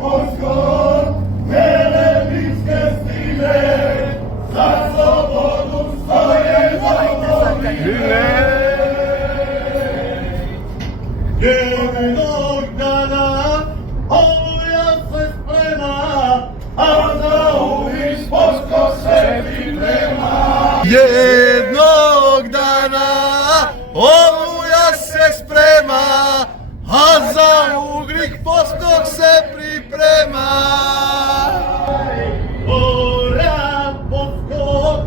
Polsko, telewizję stile, za swobodu stoję za jednog dana oluja se sprema, a za ulic Polsko se priprema. Jednog dana oluja se sprema, a za ugrik Poskok se priprema. Ora Polsko,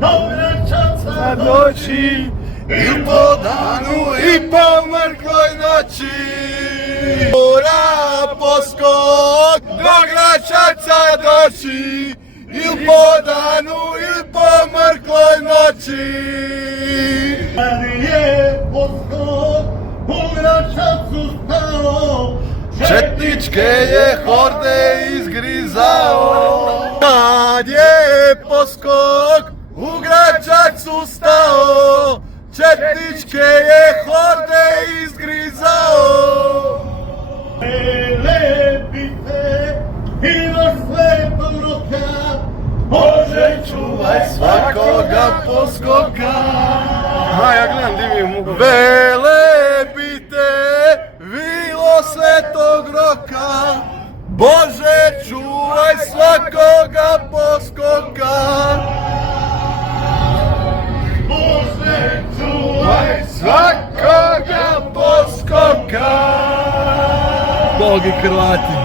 do Gračaca Doći i po danu i po mrkloj noći. Ura Poskok, do Gračaca doći i po danu i po mrkloj noći. Kad je Polsko u Gračacu stao, Četničke je horde izgrizao. Kad je Poskok u Gračacu stao, četničke je horde izgrizao. lepite i na Svetog Roka, Bože čuvaj Svakoga Poskoka. Aha, ja gledam di mi mogu. Velebite vilo Svetog Roka, Bože čuvaj svakoga Poskoka. Bože čuvaj Svakoga Poskoka. Bog i Hrvati.